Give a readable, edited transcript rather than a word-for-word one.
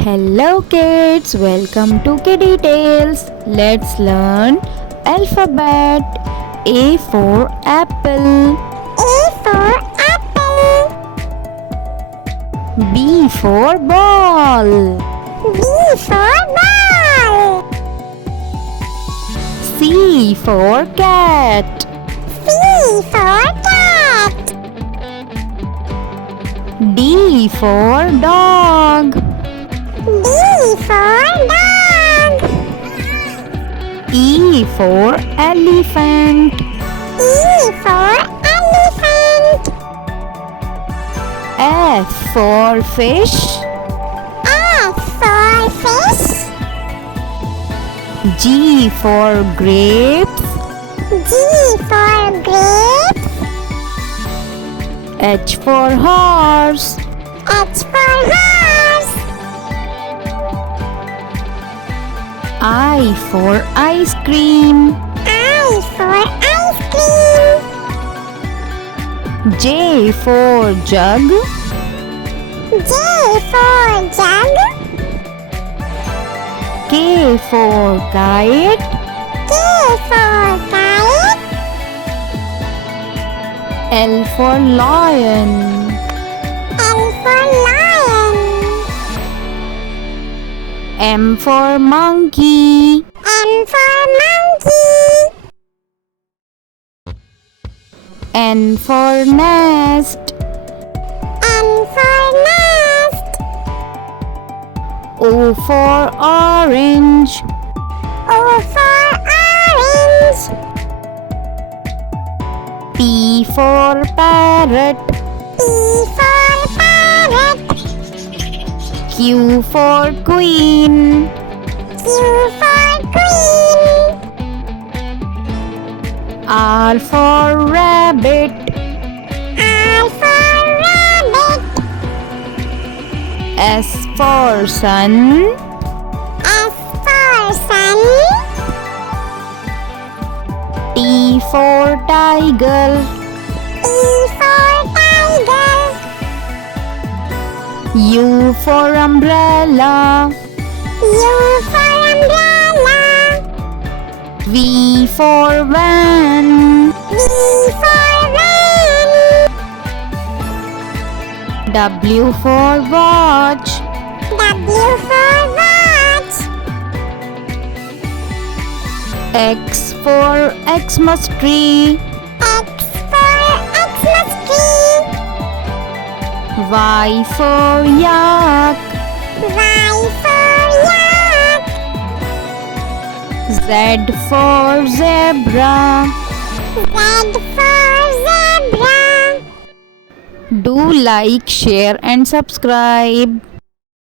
Hello kids, welcome to Kiddie Tales. Let's learn alphabet. A for apple. A for apple. B for ball. B for ball. C for cat. C for cat. D for dog. D for dog. E for elephant. E for elephant. F for fish. F for fish. G for grapes. G for grapes. H for horse. H for horse. I for ice cream. I for ice cream. J for jug. J for jug. K for kite. K for kite. L for lion. L for lion. M for monkey. M for monkey. N for nest. N for nest. O for orange. O for orange. P for parrot. P for parrot. Q for queen. Q for queen. R for rabbit. R for rabbit. S for sun. S for sun. T for tiger. T for tiger. U for umbrella. U for umbrella. V for van. V for van. W for watch. W for watch. X for Xmas tree. X for Xmas tree. Y for yak. Y for yak. Z for zebra. Z for zebra. Do like, share and subscribe.